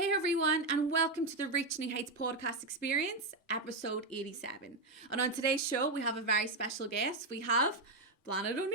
Hey everyone, and welcome to the Reach New Heights podcast experience, episode 87. And on today's show, we have a very special guest. We have Blanaid O'Neill.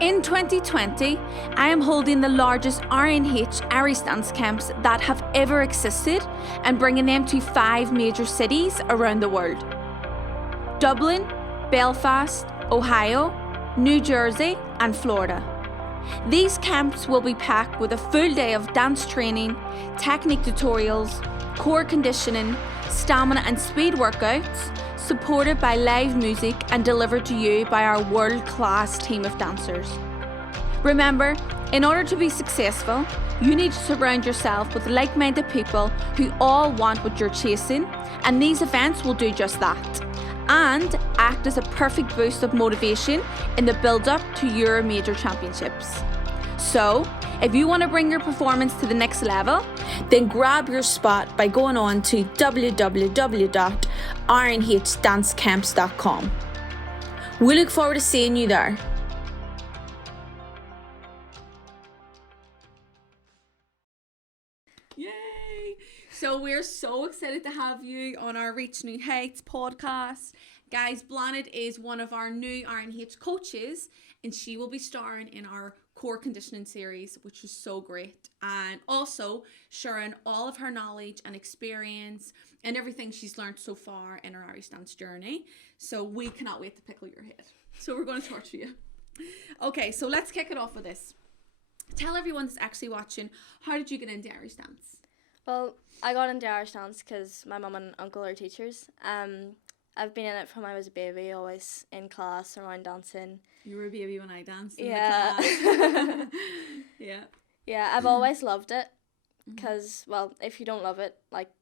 In 2020, I am holding the largest RNH Irish dance camps that have ever existed and bringing them to 5 major cities around the world: Dublin, Belfast, Ohio, New Jersey, and Florida. These camps will be packed with a full day of dance training, technique tutorials, core conditioning, stamina and speed workouts, supported by live music and delivered to you by our world-class team of dancers. Remember, in order to be successful, you need to surround yourself with like-minded people who all want what you're chasing, and these events will do just that, and act as a perfect boost of motivation in the build-up to your major championships. So, if you want to bring your performance to the next level, then grab your spot by going on to www.rnhdancecamps.com. We look forward to seeing you there. Yay! So we're so excited to have you on our Reach New Heights podcast. Guys, Blanaid is one of our new RNH coaches, and she will be starring in our core conditioning series, which is so great, and also sharing all of her knowledge and experience and everything she's learned so far in her Irish dance journey. So we cannot wait to pickle your head. So we're going to torture you. Okay, so let's kick it off with this. Tell everyone that's actually watching, how did you get into Irish dance? Well, I got into Irish dance because my mum and uncle are teachers. I've been in it from when I was a baby, always in class around dancing. You were a baby when I danced in Yeah. the class. Yeah. Yeah, I've always loved it because, well, if you don't love it, like,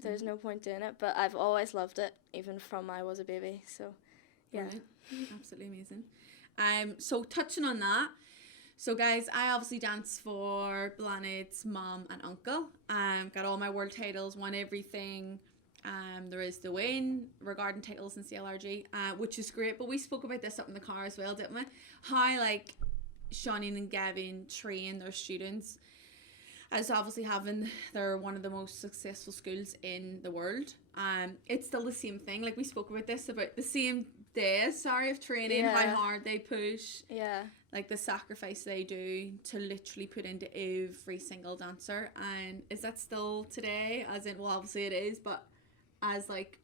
there's no no point doing it. But I've always loved it, even from I was a baby. So, yeah. Right. Absolutely amazing. So touching on that, so guys, I obviously dance for Blanaid's mom and uncle. Got all my world titles, won everything. There is the win regarding titles in CLRG, which is great. But we spoke about this up in the car as well, didn't we? How like Seanine and Gavin train their students as obviously they're one of the most successful schools in the world. It's still the same thing. Like we spoke about this, about the same days, of training, how hard they push. Yeah. Like the sacrifice they do to literally put into every single dancer. And is that still today? As in, well, obviously it is, but as like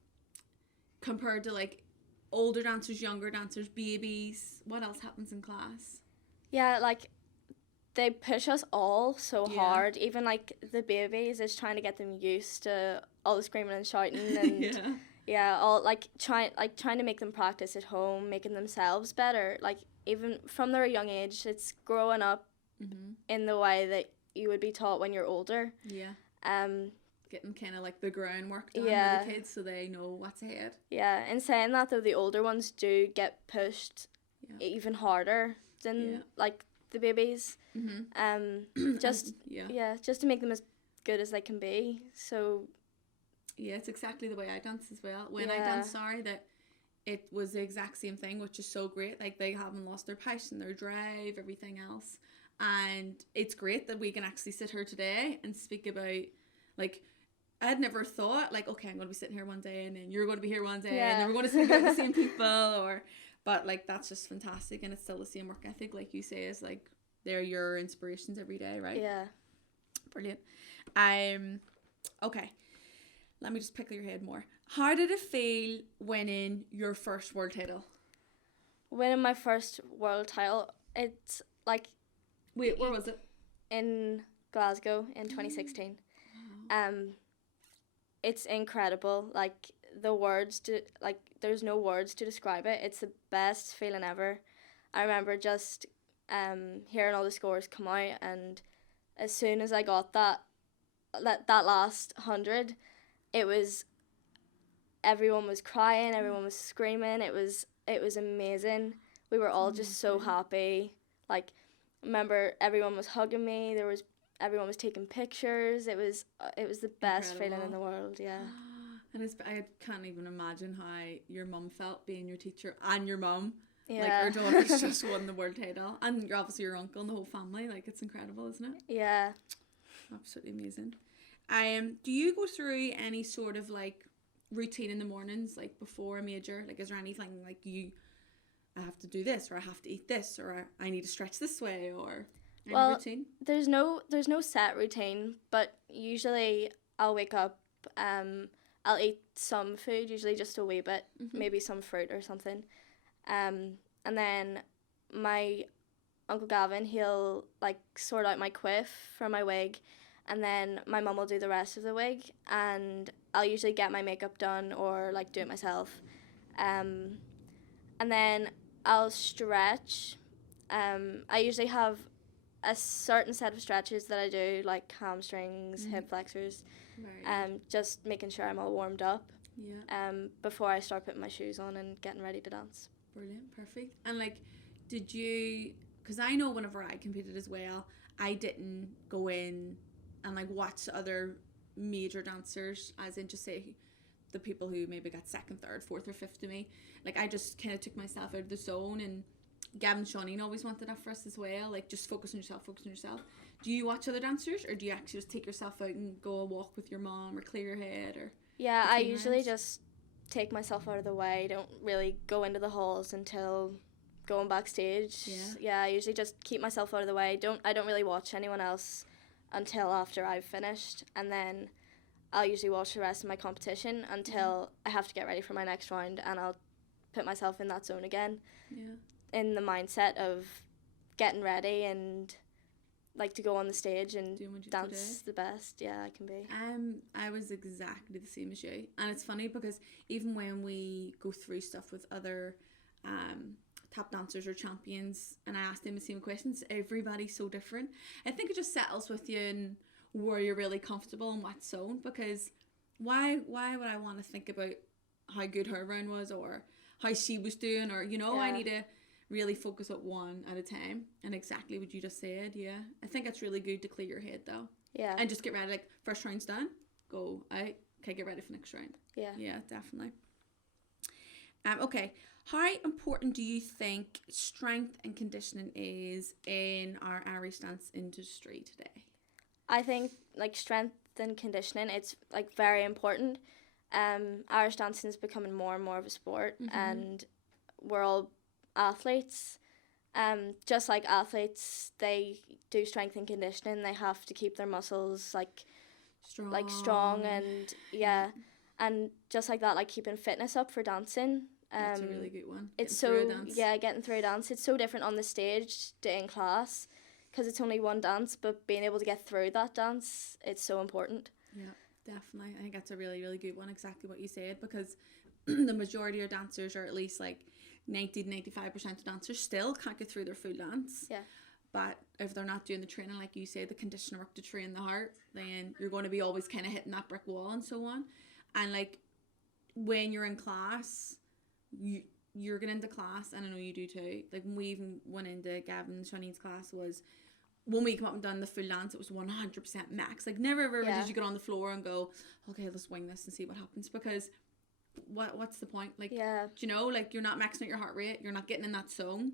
compared to like older dancers, younger dancers, babies, what else happens in class? Yeah, like, they push us all so hard. Even like the babies, is trying to get them used to all the screaming and shouting and all like trying to make them practice at home, making themselves better. Like even from their young age, it's growing up in the way that you would be taught when you're older. Yeah. Getting kind of like the groundwork done Yeah. with the kids so they know what's ahead. Yeah, in saying that though, the older ones do get pushed even harder than like the babies. Just just to make them as good as they can be. So yeah, it's exactly the way I dance as well. When I dance, that it was the exact same thing, which is so great. Like they haven't lost their passion, their drive, everything else. And it's great that we can actually sit here today and speak about, like, I'd never thought, like, okay, I'm going to be sitting here one day and then you're going to be here one day and then we're going to speak about the same people, but like that's just fantastic. And it's still the same work ethic, like you say, is like they're your inspirations every day, right? Yeah. Brilliant. Okay, let me just pickle your head more. How did it feel winning your first world title? Winning my first world title, it's like... Wait, where was it? In Glasgow in 2016. It's incredible. Like there's no words to describe it. It's the best feeling ever. I remember just hearing all the scores come out, and as soon as I got that last 100, everyone was crying, everyone was screaming. It was amazing. We were all just so happy. Like, remember everyone was hugging me. Everyone was taking pictures. It was the best feeling in the world. Yeah. And I can't even imagine how your mum felt being your teacher and your mum. Yeah. Like, our daughter's just won the world title. And you're obviously your uncle and the whole family. Like, it's incredible, isn't it? Yeah. Absolutely amazing. Do you go through any sort of like routine in the mornings, like before a major? Like, is there anything like I have to do this, or I have to eat this, or I need to stretch this way, or any routine? There's no set routine, but usually I'll wake up, I'll eat some food, usually just a wee bit, maybe some fruit or something. And then my Uncle Gavin, he'll like sort out my quiff for my wig, and then my mum will do the rest of the wig, and I'll usually get my makeup done or like do it myself. And then I'll stretch. I usually have a certain set of stretches that I do, like hamstrings, hip flexors, just making sure I'm all warmed up. Yeah. Before I start putting my shoes on and getting ready to dance. Brilliant, perfect. And like, did you? Because I know whenever I competed as well, I didn't go in and like watch other major dancers, as in just say the people who maybe got second, third, fourth, or fifth to me. Like, I just kind of took myself out of the zone, and Gavin and Shawneen always wanted that for us as well. Like, just focus on yourself, focus on yourself. Do you watch other dancers, or do you actually just take yourself out and go a walk with your mom, or clear your head, or? Yeah, I usually just take myself out of the way. Don't really go into the halls until going backstage. Yeah, I usually just keep myself out of the way. I don't really watch anyone else until after I've finished, and then I'll usually watch the rest of my competition until I have to get ready for my next round, and I'll put myself in that zone again. Yeah. In the mindset of getting ready and like to go on the stage and dance the best I can be. I was exactly the same as you, and it's funny because even when we go through stuff with other tap dancers or champions, and I ask them the same questions, everybody's so different. I think it just settles with you and where you're really comfortable in what zone, because why would I want to think about how good her round was or how she was doing, or I need to really focus at one at a time. And exactly what you just said, I think it's really good to clear your head though, and just get ready. Like, first round's done, go out, okay, get ready for next round. Yeah, definitely. Okay, how important do you think strength and conditioning is in our Irish dance industry today? I think like strength and conditioning, it's like very important. Irish dancing is becoming more and more of a sport, and we're all athletes. Just like athletes, they do strength and conditioning. They have to keep their muscles like strong and and just like that, like keeping fitness up for dancing. That's a really good one. It's getting through a dance. It's so different on the stage to in class, because it's only one dance, but being able to get through that dance, it's so important. Yeah, definitely. I think that's a really, really good one, exactly what you said, because the majority of dancers, or at least like 90 to 95% of dancers, still can't get through their full dance. Yeah. But if they're not doing the training, like you say, the conditioning work to train the heart, then you're going to be always kind of hitting that brick wall and so on. And like, when you're in class, you're getting into class, and I know you do too, like when we even went into Gavin and Shawnee's class, was when we come up and done the full dance, it was 100% max. Like, never ever did you get on the floor and go, okay, let's wing this and see what happens, because what's the point? Like, like, you're not maxing out your heart rate, you're not getting in that zone.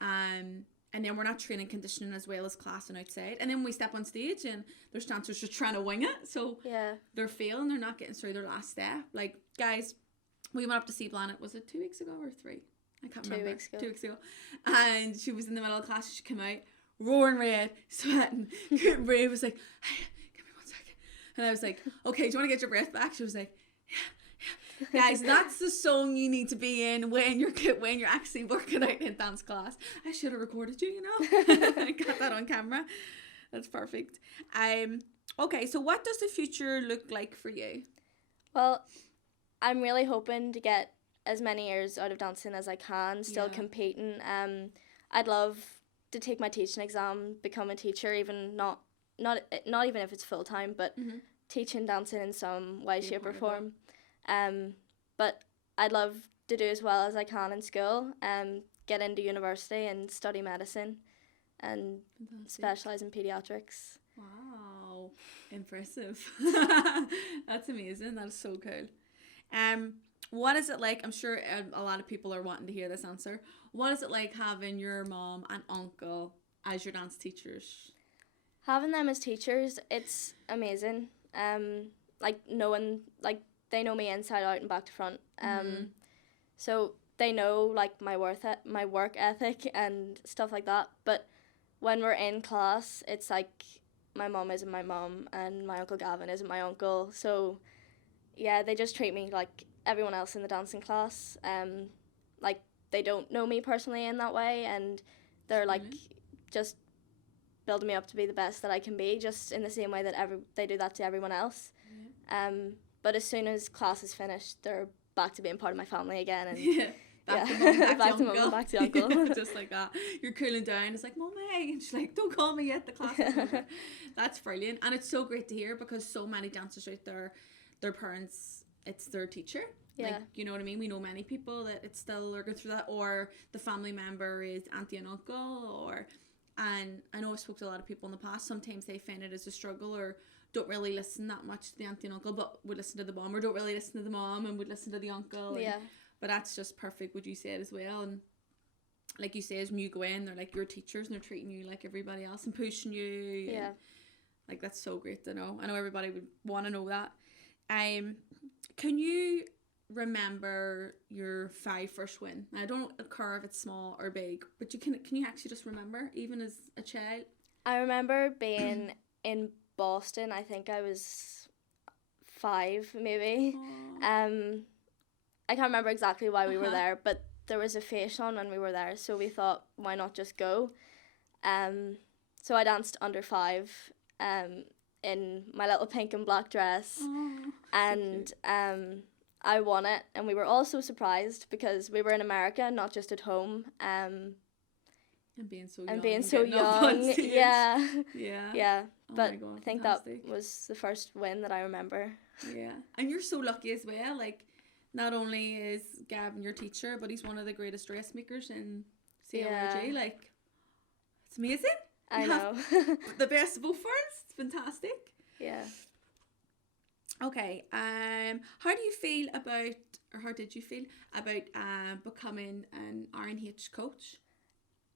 And then we're not training conditioning as well as class and outside, and then we step on stage and there's dancers just trying to wing it, so they're failing, they're not getting through their last step. Like, guys, we went up to see Blanaid, was it 2 weeks ago or 3? I can't remember. 2 weeks ago. And she was in the middle of class, she came out roaring red, sweating, couldn't breathe, was like, hey, give me 1 second. And I was like, okay, do you want to get your breath back? She was like, yeah. Guys, that's the song you need to be in when you're actually working out in dance class. I should have recorded you, I got that on camera. That's perfect. Okay, so what does the future look like for you? Well, I'm really hoping to get as many years out of dancing as I can, still competing. I'd love to take my teaching exam, become a teacher, even not even if it's full time, but teaching dancing in some way, shape or form. But I'd love to do as well as I can in school, get into university and study medicine and specialise in pediatrics. Wow, impressive. That's amazing. That is so cool. What is it like? I'm sure a lot of people are wanting to hear this answer. What is it like having your mom and uncle as your dance teachers? Having them as teachers, it's amazing. Like knowing, like they know me inside out and back to front. So they know like my work ethic and stuff like that. But when we're in class, it's like my mum isn't my mum and my Uncle Gavin isn't my uncle. So yeah, they just treat me like everyone else in the dancing class. Like they don't know me personally in that way, and they're like just building me up to be the best that I can be, just in the same way that they do that to everyone else. But as soon as class is finished, they're back to being part of my family again, and back to mum, back to mum and back to uncle. Just like that. You're cooling down. It's like, Mum, hey. And she's like, don't call me yet. The class is over. That's brilliant. And it's so great to hear, because so many dancers out there, their parents, it's their teacher. Yeah. Like, you know what I mean? We know many people that it's still are going through that, or the family member is auntie and uncle, and I know I've spoke to a lot of people in the past. Sometimes they find it as a struggle, or don't really listen that much to the auntie and uncle, but would listen to the mom, or don't really listen to the mom and would listen to the uncle. But that's just perfect what you said as well. And like you say, as when you go in, they're like your teachers and they're treating you like everybody else and pushing you. Yeah. Like, that's so great to know. I know everybody would want to know that. Can you remember your first win? I don't care if it's small or big, but can you actually just remember, even as a child? I remember being in Boston. I think I was 5 maybe. I can't remember exactly why we were there, but there was a face on when we were there, so we thought, why not just go? So I danced under 5 in my little pink and black dress, and I won it, and we were all so surprised because we were in America, not just at home. And being so young, yeah. Oh but my God, I think fantastic. that was the first win that I remember. Yeah, and you're so lucky as well. Like, not only is Gavin your teacher, but he's one of the greatest dressmakers in CLRG. Like, it's amazing. I know. The best of both worlds. It's fantastic. Yeah. Okay. How do you feel about, or how did you feel about becoming an R&H coach?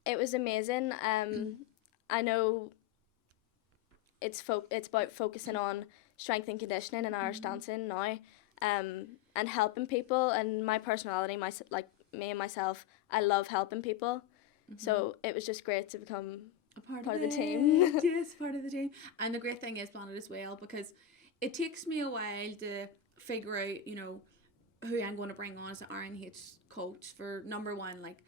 It was amazing. I know it's about focusing on strength and conditioning in Irish dancing now, and helping people. And my personality, me and myself, I love helping people. So it was just great to become a part of the it. team. Yes, part of the team. And the great thing is, Blanaid, as well, because it takes me a while to figure out, you know, who I'm going to bring on as an R&H coach. For number one, like,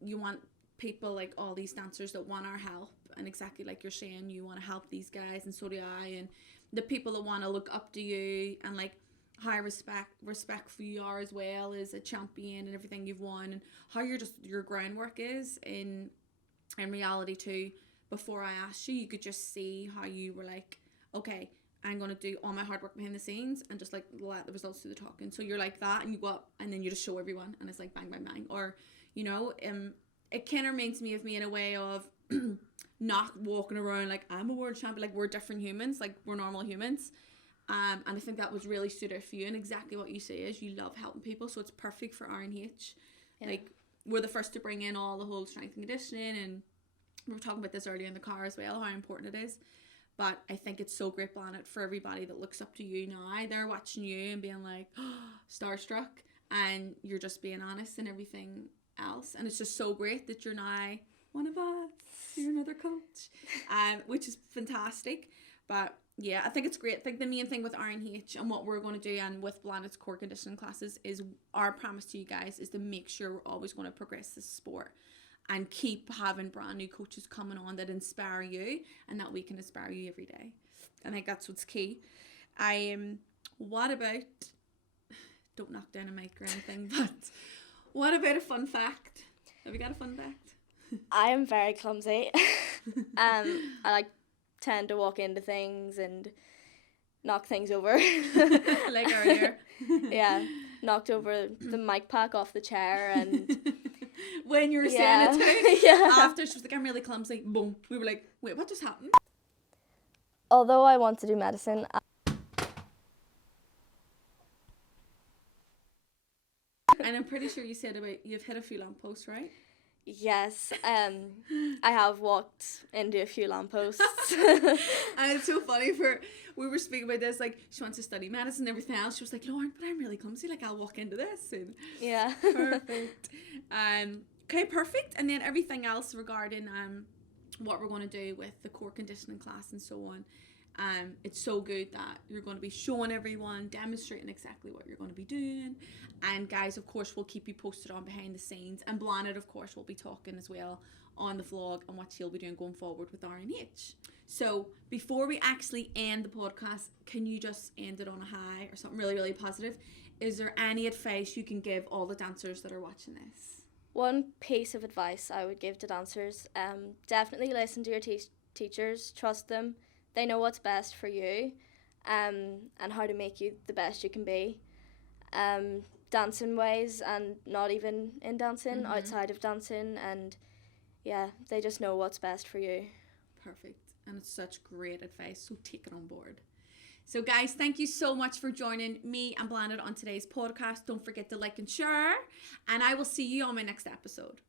you want people like all these dancers that want our help, and exactly like you're saying, you want to help these guys, and so do I, and the people that want to look up to you, and like how respectful you are as well as a champion, and everything you've won, and how your groundwork is in reality too. Before I asked you, you could just see how you were like, okay, I'm going to do all my hard work behind the scenes and just like let the results do the talking. So you're like that, and you go up and then you just show everyone, and it's like bang bang bang. Or, you know, it kind of reminds me of me in a way of not walking around like I'm a world champion. Like, we're different humans, like we're normal humans. And I think that was really suited for you, and exactly what you say is you love helping people, so it's perfect for R&H. Like, we're the first to bring in all the whole strength and conditioning, and we were talking about this earlier in the car as well, how important it is. But I think it's so great, Blanaid, for everybody that looks up to you now. They're watching you and being like, oh, starstruck, and you're just being honest and everything else. And it's just so great that you're now one of us. You're another coach, which is fantastic. But yeah, I think it's great. I think the main thing with R&H and what we're going to do, and with Blanaid's core conditioning classes, is our promise to you guys is to make sure we're always going to progress this sport and keep having brand new coaches coming on that inspire you, and that we can inspire you every day. I think that's what's key. What about, don't knock down a mic or anything, but what about a fun fact? Have you got a fun fact? I am very clumsy. I tend to walk into things and knock things over. Like earlier. Yeah, knocked over the mic pack off the chair, and when you were saying it too. Yeah. After, she was like, I'm really clumsy. Boom. We were like, wait, what just happened? Although I want to do medicine, and I'm pretty sure you said about you've hit a few lampposts, right? Yes, I have walked into a few lampposts. And it's so funny we were speaking about this, like she wants to study medicine and everything else. She was like, Lauren, but I'm really clumsy, like I'll walk into this. And Yeah. perfect. Okay, perfect. And then everything else regarding what we're going to do with the core conditioning class and so on. It's so good that you're going to be showing everyone, demonstrating exactly what you're going to be doing. And guys, of course, we'll keep you posted on behind the scenes. And Blanaid, of course, will be talking as well on the vlog and what she'll be doing going forward with RNH. So before we actually end the podcast, can you just end it on a high or something really, really positive? Is there any advice you can give all the dancers that are watching this? One piece of advice I would give to dancers, definitely listen to your teachers, trust them. They know what's best for you, and how to make you the best you can be. Dancing ways and not even in dancing, outside of dancing, and yeah, they just know what's best for you. Perfect. And it's such great advice, so take it on board. So guys, thank you so much for joining me and Blanaid on today's podcast. Don't forget to like and share, and I will see you on my next episode.